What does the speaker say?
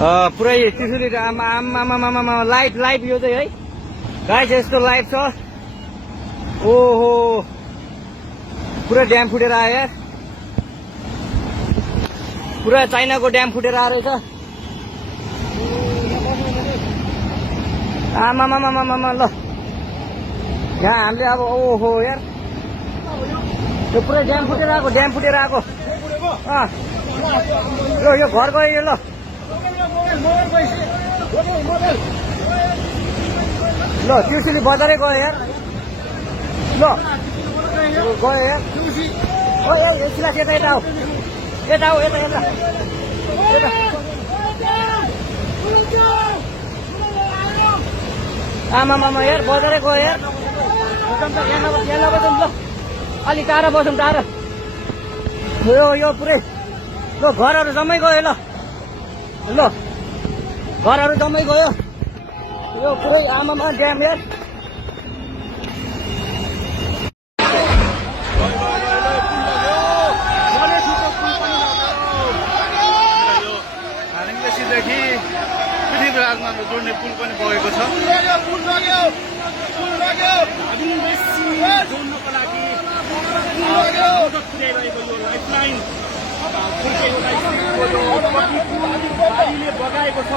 पुरै त्रिशुली आमा लाइभ यो चाहिँ है गाइस यस्तो लाइभ छ। ओहो पुरा ड्याम फुटेर आयो यार, पुरा चाइनाको ड्याम फुटेर आएर रहेछ। आमा ल यहाँ हामीले अब ओहो यार यो पुरै ड्याम फुटेर आएको यो घर गयो यो। ल ल त्रिशुली बजारै गयो यार। ल गयो यार। ओ एकछिन यता आऊ यता आमा यार बजारै गयो यार। यहाँ नबसौँ ल, अलिक टाढा बसौँ टाढा। यो पुरै ल घरहरू जम्मै गयो। ल घरहरू जम्मै गयो यो पुरै आमामा ड्याम यार। जोड्ने पुल पनि बगेको छ। जोड्नको लागि बगाएको छ।